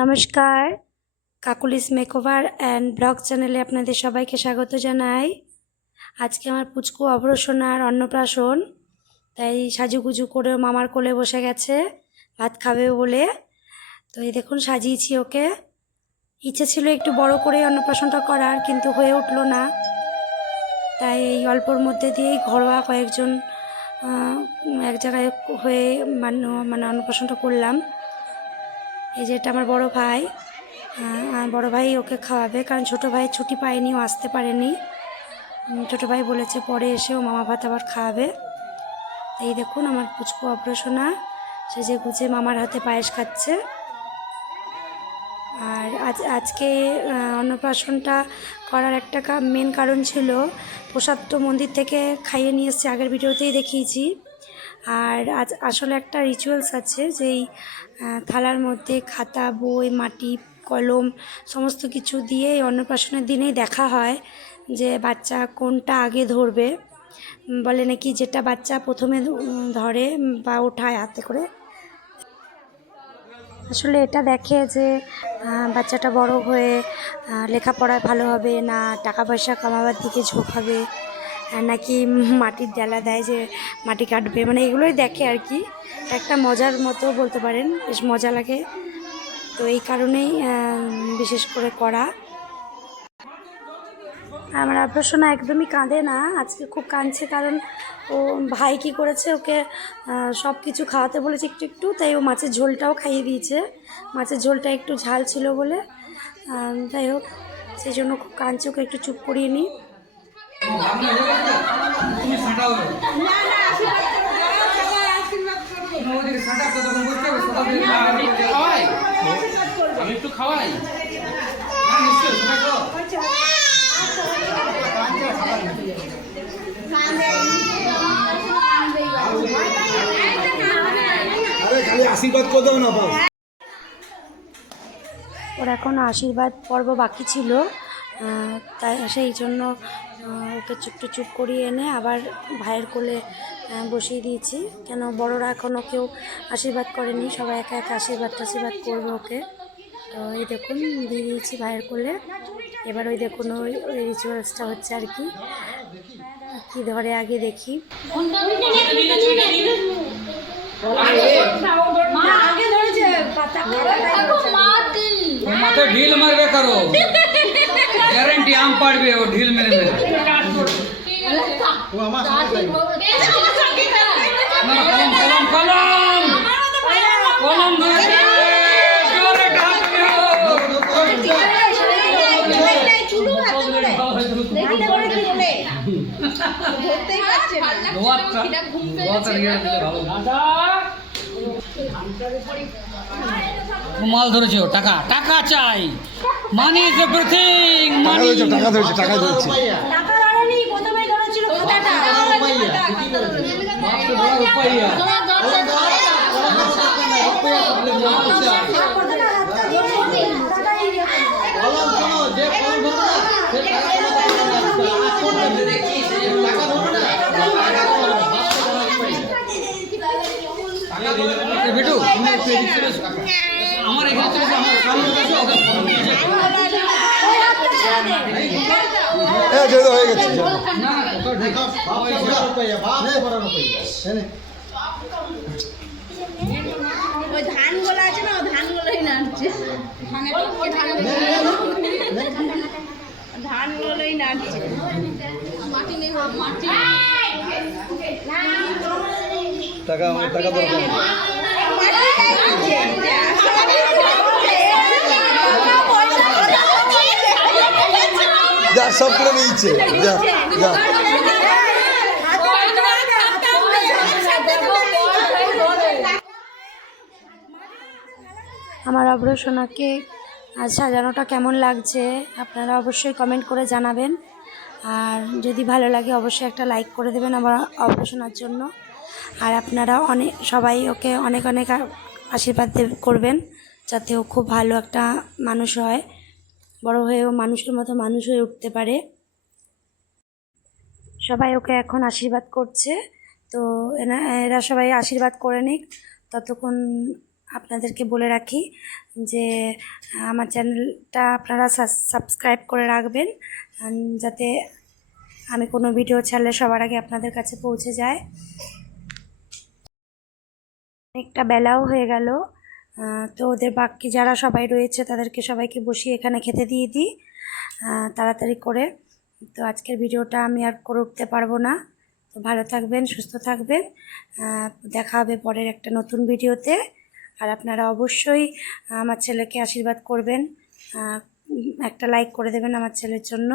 নমস্কার, Kokkalis makeover and blog চ্যানেলে আপনাদের সবাইকে স্বাগত জানাই। আজকে আমার পুচকু অভ্রসনার অন্নপ্রাশন, তাই সাজুগুজু করে মামার কোলে বসে গেছে ভাত খাবে বলে। তো এই দেখুন সাজিয়েছি ওকে। ইচ্ছে ছিল একটু বড় করে অন্নপ্রাশনটা করার, কিন্তু হয়ে উঠলো না। তাই এই অল্পর মধ্যে দিয়েই ঘরোয়া কয়েকজন এক জায়গায় হয়ে মানে অন্নপ্রাশনটা করলাম। এই যে এটা আমার বড় ভাই, বড় ভাই ওকে খাওয়াবে, কারণ ছোটো ভাই ছুটি পায়নি, ও আসতে পারেনি। ছোটো ভাই বলেছে পরে এসেও মামা ভাত আবার খাওয়াবে। এই দেখুন আমার পুচকু অপারেশনা সেজে গুজে মামার হাতে পায়েস খাচ্ছে। আর আজকে অন্নপ্রাশনটা করার একটা মেন কারণ ছিল, প্রসাদ তো মন্দির থেকে খাইয়ে নিয়ে এসেছি, আগের ভিডিওতেই দেখিয়েছি। আর আজ আসলে একটা রিচুয়ালস আছে, যেই থালার মধ্যে খাতা, বই, মাটি, কলম সমস্ত কিছু দিয়ে এই অন্নপ্রাশনের দিনেই দেখা হয় যে বাচ্চা কোনটা আগে ধরবে। বলে নাকি যেটা বাচ্চা প্রথমে ধরে বা ওঠায় হাতে করে, আসলে এটা দেখে যে বাচ্চাটা বড় হয়ে লেখাপড়ায় ভালো হবে না টাকা পয়সা কামাবার দিকে ঝোঁক হবে, নাকি মাটির ডালা দেয় যে মাটি কাটবে, মানে এগুলোই দেখে আর কি। একটা মজার মতো বলতে পারেন, বেশ মজা লাগে। তো এই কারণেই বিশেষ করে করা। আমার অপারেশনে একদমই কাঁদে না, আজকে খুব কাঁদছে, কারণ ও ভাই কী করেছে, ওকে সব কিছু খাওয়াতে বলেছে একটু একটু, তাই ও মাছের ঝোলটাও খাইয়ে দিয়েছে। মাছের ঝোলটা একটু ঝাল ছিল বলে, যাই হোক সেই জন্য খুব কাঁদছে, ওকে একটু চুপ করিয়ে নিই। আমি একটু খাওয়াই। আশীর্বাদ করে দাও না। ওর এখন আশীর্বাদ পর্ব বাকি ছিল, তাই সেই জন্য ওকে চুপ করিয়ে এনে আবার ভাইয়ের কোলে বসিয়ে দিয়েছি। কেন বড়রা এখনও কেউ আশীর্বাদ করেনি, সবাই একা একা আশীর্বাদ করবে ওকে। তো এই দেখুন দিয়ে দিয়েছি ভাইয়ের কোলে। এবার ওই দেখুন ওই রিচুয়ালসটা হচ্ছে আর কি, কি ধরে আগে দেখি। মাথায় ঢিল মারবে কারো গ্যারান্টি আম পাড়বে ও ঢিল মেরে মেরে। কলম কলম কলম ধরে মাল ধরেছে, টাকা টাকা চাই, মানি ইজ এভরিথিং। মানি টাকা ধরেছে, টাকা ধরেছে। বেটু আমার এখানে হয়ে গেছে। ওই ধানগুলো আছে না, ওই ধানগুলোই নাড়ছে, ধানগুলোই নাড়ছে। মাটি নেই, মাটি টাকা টাকা দরকার। যা সব করে নিয়েছে, যা যা। আমার অভ্রসনাকে সাজানোটা কেমন লাগছে আপনারা অবশ্যই কমেন্ট করে জানাবেন। আর যদি ভালো লাগে অবশ্যই একটা লাইক করে দেবেন আমার অভ্রসনার জন্য। আর আপনারা সবাই ওকে অনেক অনেক আশীর্বাদ করবেন, যাতে ও খুব ভালো একটা মানুষ হয়, বড় হয়েও মানুষের মতো মানুষ হয়ে উঠতে পারে। সবাই ওকে এখন আশীর্বাদ করছে, তো এরা সবাই আশীর্বাদ করে নিক, ততক্ষণ আপনাদেরকে বলে রাখি যে আমার চ্যানেলটা আপনারা সাবস্ক্রাইব করে রাখবেন, যাতে আমি কোনো ভিডিও ছাড়লে সবার আগে আপনাদের কাছে পৌঁছে যায়। অনেকটা বেলাও হয়ে গেল, তো ওদের বাকি যারা সবাই রয়েছে তাদেরকে সবাইকে বসিয়ে এখানে খেতে দিয়ে দিই তাড়াতাড়ি করে। তো আজকের ভিডিওটা আমি আর করে উঠতে পারবো না। তো ভালো থাকবেন, সুস্থ থাকবেন, দেখা হবে পরের একটা নতুন ভিডিওতে। আর আপনারা অবশ্যই আমার ছেলেকে আশীর্বাদ করবেন, একটা লাইক করে দেবেন আমার ছেলের জন্য।